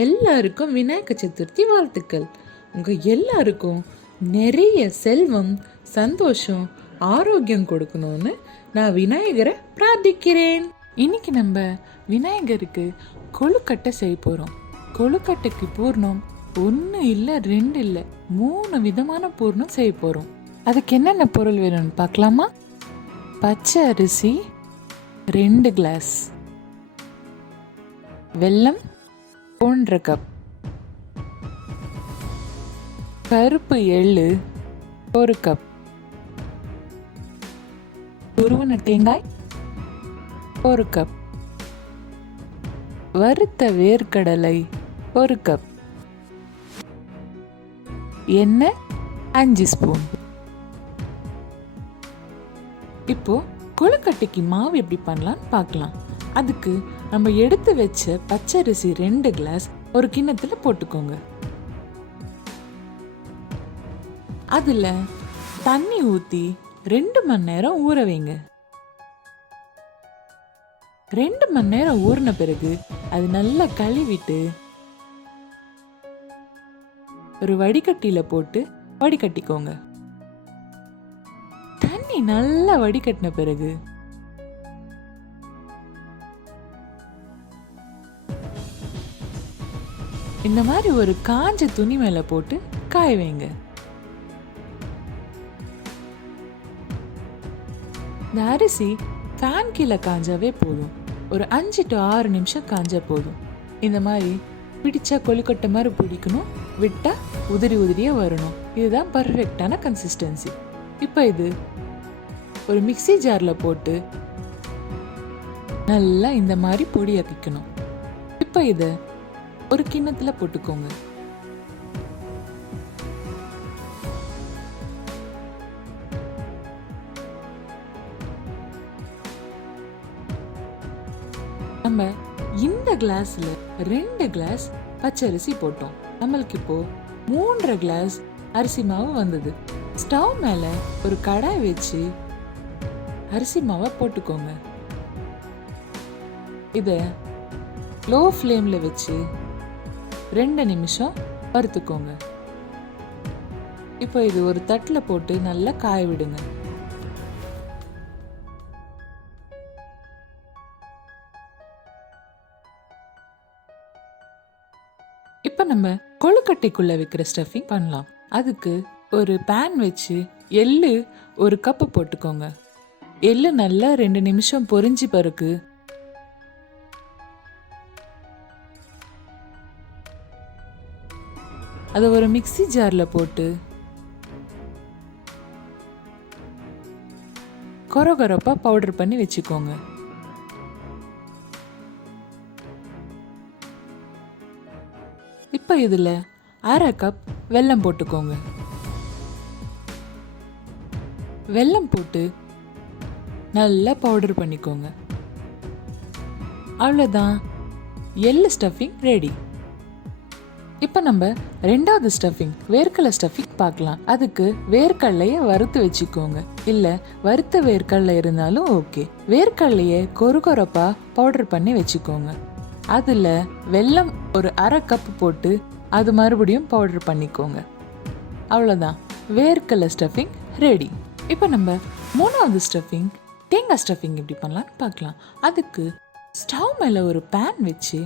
எல்லாருக்கும் விநாயகர் சதுர்த்தி வாழ்த்துக்கள். உங்க எல்லாருக்கும் நிறைய செல்வம், சந்தோஷம், ஆரோக்கியம் கொடுக்கணும்னு நான் விநாயகரை பிரார்த்திக்கிறேன். இன்னைக்கு நம்ம விநாயகருக்கு கொழுக்கட்டை செய்ய போறோம். கொழுக்கட்டைக்கு பூர்ணம் 1 இல்லை 2 இல்லை 3 விதமான பூர்ணம் செய்ய போறோம். அதுக்கு என்னென்ன பொருள் வேணும்னு பார்க்கலாமா? பச்சை அரிசி 2 கிளாஸ், வெல்லம் 1 கப், கருப்பு எள்ளு 1 கப், துருவன தேங்காய் 1 கப், வறுத்த வேர்க்கடலை 1 கப், எண்ணெய் 5 ஸ்பூன். இப்போ கொழுக்கட்டைக்கு மாவு எப்படி பண்ணலாம்னு பார்க்கலாம். அதுக்கு நம்ம எடுத்து வச்ச பச்சரிசி 2 கிளாஸ் ஒரு கிண்ணத்துல போட்டுக்கோங்க. அதுல தண்ணி ஊத்தி 2 மணி நேரம் ஊற வைங்க. 2 மணி நேரம் ஊறின பிறகு அது நல்லா கழுவிட்டு ஒரு வடிகட்டியில போட்டு வடிகட்டிக்கோங்க. தண்ணி நல்லா வடிகட்டின பிறகு இந்த மாதிரி ஒரு காஞ்ச துணி மேல போட்டு காய வைங்க. இந்த அரிசி ஃபேன் கீழே காஞ்சாவே போதும். ஒரு 5 to 6 நிமிஷம் காஞ்சா போதும். இந்த மாதிரி பிடிச்சா கொழுக்கட்டை மாதிரி பிடிக்கணும், விட்டா உதிரி உதிரியா வரணும். இதுதான் பர்ஃபெக்டான கன்சிஸ்டன்சி. இப்போ இது ஒரு மிக்ஸி ஜார்ல போட்டு நல்லா இந்த மாதிரி பொடியாக்கிக்கணும். இப்போ இதை ஒரு கிண்ணத்துல போட்டுக்கோங்க. நம்ம இந்த கிளாஸ்ல 2 கிளாஸ் பச்சரிசி போட்டோம். நம்மளுக்கு இப்போ 3 கிளாஸ் அரிசி மாவு வந்தது. ஸ்டவ் மேல ஒரு கடாய் வச்சு அரிசி மாவை போட்டுக்கோங்க. இத லோ ஃப்ளேம்ல வச்சு 2 நிமிஷம் வறுத்துக்கோங்க. இப்போ இது ஒரு தட்டுல போட்டு நல்லா காய விடுங்க. இப்போ நம்ம கொழுக்கட்டைக்குள்ள வைக்கிற ஸ்டஃபிங் பண்ணலாம். அதுக்கு ஒரு பேன் வச்சு எள்ளு 1 கப் போட்டுக்கோங்க. எள்ளு நல்லா 2 நிமிஷம் பொரிஞ்சு பிறகு அதை ஒரு மிக்ஸி ஜார்ல போட்டு கொரகொரப்பா பவுடர் பண்ணி வச்சுக்கோங்க. இப்போ இதுல 1/2 கப் வெல்லம் போட்டுக்கோங்க. வெல்லம் போட்டு நல்லா பவுடர் பண்ணிக்கோங்க. அவ்வளோதான், எள்ளு ஸ்டஃபிங் ரெடி. இப்போ நம்ம 2வது ஸ்டஃபிங் வேர்க்கடலை ஸ்டஃபிங் பார்க்கலாம். அதுக்கு வேர்க்கடலையை வறுத்து வச்சுக்கோங்க. இல்லை வறுத்த வேர்க்கடலை இருந்தாலும் ஓகே. வேர்க்கடலையை கொரகொரப்பா பவுடர் பண்ணி வச்சுக்கோங்க. அதில் வெல்லம் ஒரு 1/2 கப் போட்டு அது மறுபடியும் பவுடர் பண்ணிக்கோங்க. அவ்வளோதான், வேர்க்கடலை ஸ்டஃபிங் ரெடி. இப்போ நம்ம 3வது ஸ்டஃபிங் தேங்காய் ஸ்டஃபிங் எப்படி பண்ணலாம்னு பார்க்கலாம். அதுக்கு ஸ்டவ் மேலே ஒரு பேன் வச்சு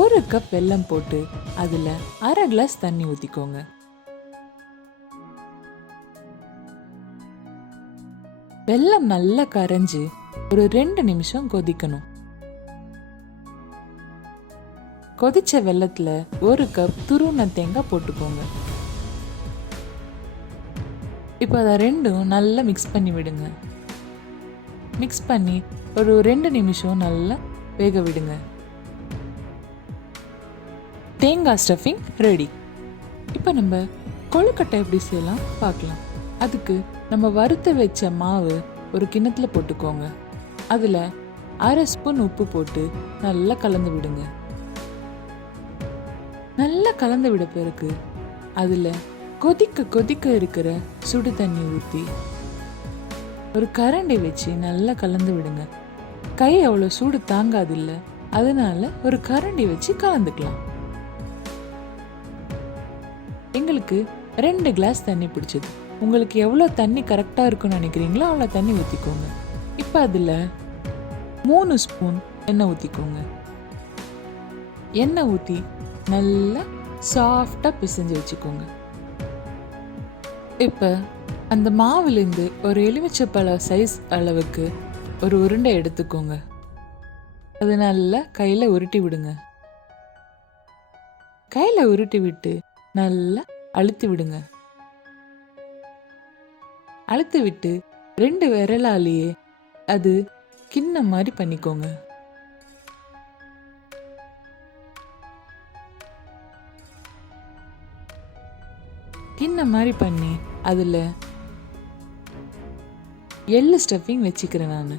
1 கப் வெல்லம் போட்டு அதில் 1/2 கிளாஸ் தண்ணி ஊற்றிக்கோங்க. வெல்லம் நல்லா கரைஞ்சி ஒரு 2 நிமிஷம் கொதிக்கணும். கொதிச்ச வெல்லத்தில் 1 கப் துருவன தேங்காய் போட்டுக்கோங்க. இப்போ அதை 2ம் நல்லா மிக்ஸ் பண்ணி விடுங்க. மிக்ஸ் பண்ணி ஒரு 2 நிமிஷம் நல்லா வேக விடுங்க. தேங்காய் ஸ்டஃபிங் ரெடி. இப்போ நம்ம கொழுக்கட்டை எப்படி செய்யலாம் பார்க்கலாம். அதுக்கு நம்ம வறுத்து வச்ச மாவு ஒரு கிண்ணத்துல போட்டுக்கோங்க. அதில் 1/2 ஸ்பூன் உப்பு போட்டு நல்லா கலந்து விடுங்க. நல்லா கலந்து விட பிறகு அதில் கொதிக்க கொதிக்க இருக்கிற சுடு தண்ணி ஊற்றி ஒரு கரண்டி வச்சு நல்லா கலந்து விடுங்க. கை அவ்வளோ சூடு தாங்காதில்ல, அதனால ஒரு கரண்டி வச்சு கலந்துக்கலாம். எங்களுக்கு 2 கிளாஸ் தண்ணி பிடிச்சது. உங்களுக்கு எவ்வளோ தண்ணி கரெக்டாக இருக்குன்னு நினைக்கிறீங்களோ அவ்வளோ தண்ணி ஊற்றிக்கோங்க. இப்போ அதில் 3 ஸ்பூன் எண்ணெய் ஊற்றிக்கோங்க. எண்ணெய் ஊற்றி நல்லா சாஃப்டாக பிசைஞ்சு வச்சுக்கோங்க. இப்போ அந்த மாவுலேருந்து ஒரு எலுமிச்சப்பழ சைஸ் அளவுக்கு ஒரு உருண்டை எடுத்துக்கோங்க. அது நல்லா கையில் உருட்டி விடுங்க. கையில் உருட்டி விட்டு நல்லா அழுத்தி விடுங்க. அழுத்தி விட்டு 2 விரலாலேயே அது கிண்ணம் மாதிரி பண்ணிக்கோங்க. கிண்ணம் மாதிரி பண்ணி அதில் எள்ளு ஸ்டஃபிங் வச்சுக்கிறேன் நான்.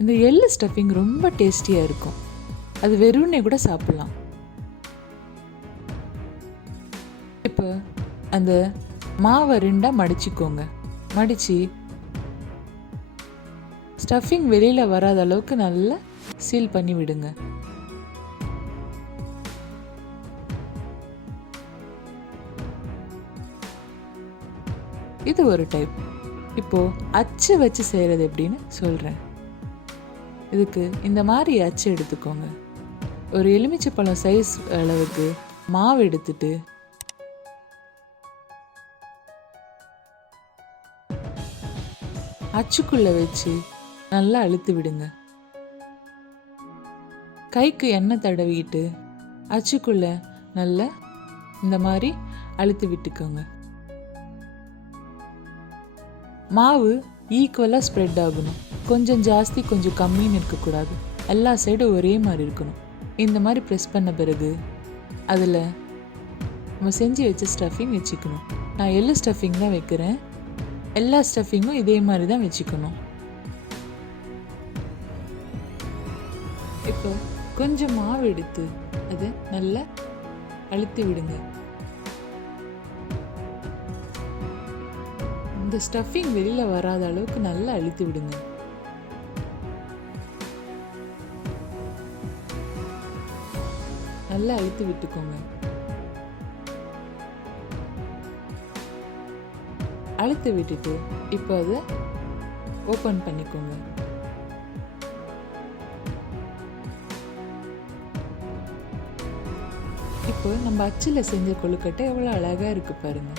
இந்த எள்ளு ஸ்டஃபிங் ரொம்ப டேஸ்டியாக இருக்கும். அது வெறும்னே கூட சாப்பிடலாம். இப்போ அந்த மாவை 2 மடிச்சுக்கோங்க. மடித்து ஸ்டஃபிங் வெளியில் வராத அளவுக்கு நல்லா சீல் பண்ணி விடுங்க. இது ஒரு டைப். இப்போது அச்சு வச்சு செய்கிறது எப்படின்னு சொல்கிறேன். இதுக்கு இந்த மாதிரி அச்சு எடுத்துக்கோங்க. ஒரு எலுமிச்சப்பழம் சைஸ் அளவுக்கு மாவு எடுத்துட்டு அச்சுக்குள்ளே வச்சு நல்லா அழுத்தி விடுங்க. கைக்கு எண்ணெய் தடவிட்டு அச்சுக்குள்ளே நல்லா இந்த மாதிரி அழுத்தி விட்டுக்கோங்க. மாவு ஈக்குவலாக ஸ்ப்ரெட் ஆகணும். கொஞ்சம் ஜாஸ்தி கொஞ்சம் கம்மின்னு இருக்கக்கூடாது. எல்லா சைடும் ஒரே மாதிரி இருக்கணும். இந்த மாதிரி ப்ரெஸ் பண்ண பிறகு அதில் நம்ம செஞ்சு வச்ச ஸ்டஃபிங் வச்சுக்கணும். நான் எள்ளு ஸ்டஃபிங் தான் வைக்கிறேன். எல்லா ஸ்டஃபிங்கும் இதே மாதிரி தான் வச்சுக்கணும். இப்போ கொஞ்சம் மாவு எடுத்து அதை நல்லா அழுத்தி விடுங்க. இந்த ஸ்டஃபிங் வெளியில் வராத அளவுக்கு நல்லா அழுத்தி விடுங்க. நல்லா அழுத்தி விட்டுக்கோங்க. அழுத்தி விட்டுட்டு இப்போ அதை ஓப்பன் பண்ணிக்கோங்க. இப்போ நம்ம அச்சில் செஞ்ச கொழுக்கட்டை எவ்வளோ அழகாக இருக்கு பாருங்க.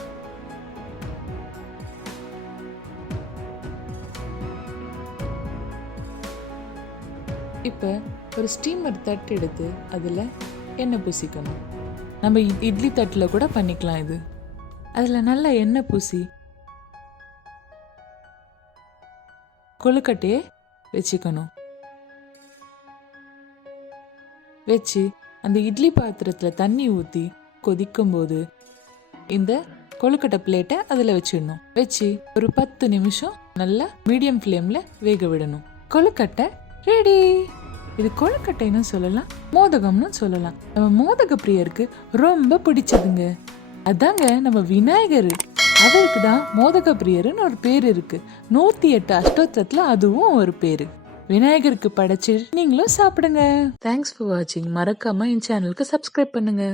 இப்போ ஒரு ஸ்டீமர் தட்டு எடுத்து அதில் எண்ணெய் பூசிக்கணும். நம்ம இட்லி தட்டில் கூட பண்ணிக்கலாம். இது அதில் நல்லா எண்ணெய் பூசி கொழுக்கட்டையை வச்சுக்கணும். வச்சு அந்த இட்லி பாத்திரத்தில் தண்ணி ஊற்றி கொதிக்கும் போது இந்த கொழுக்கட்டை பிளேட்டை அதில் வச்சிடணும். வச்சு ஒரு 10 நிமிஷம் நல்லா மீடியம் ஃப்ளேமில் வேக விடணும். கொழுக்கட்டை ரெடி. இது கொழுக்கட்டைன்னு சொல்லலாம், மோதகம்னு சொல்லலாம். நம்ம மோதக பிரியருக்கு ரொம்ப பிடிச்சதுங்க. அதாங்க நம்ம விநாயகர். அவருக்கு தான் மோதக பிரியர்னு ஒரு பேர் இருக்கு. 108 அஷ்டோத்திரத்துல அதுவும் ஒரு பேரு. விநாயகருக்கு படைச்சு நீங்களும் சாப்பிடுங்க. தேங்க்ஸ் ஃபார் வாட்சிங். மறக்காம என் சேனலுக்கு சப்ஸ்கிரைப் பண்ணுங்க.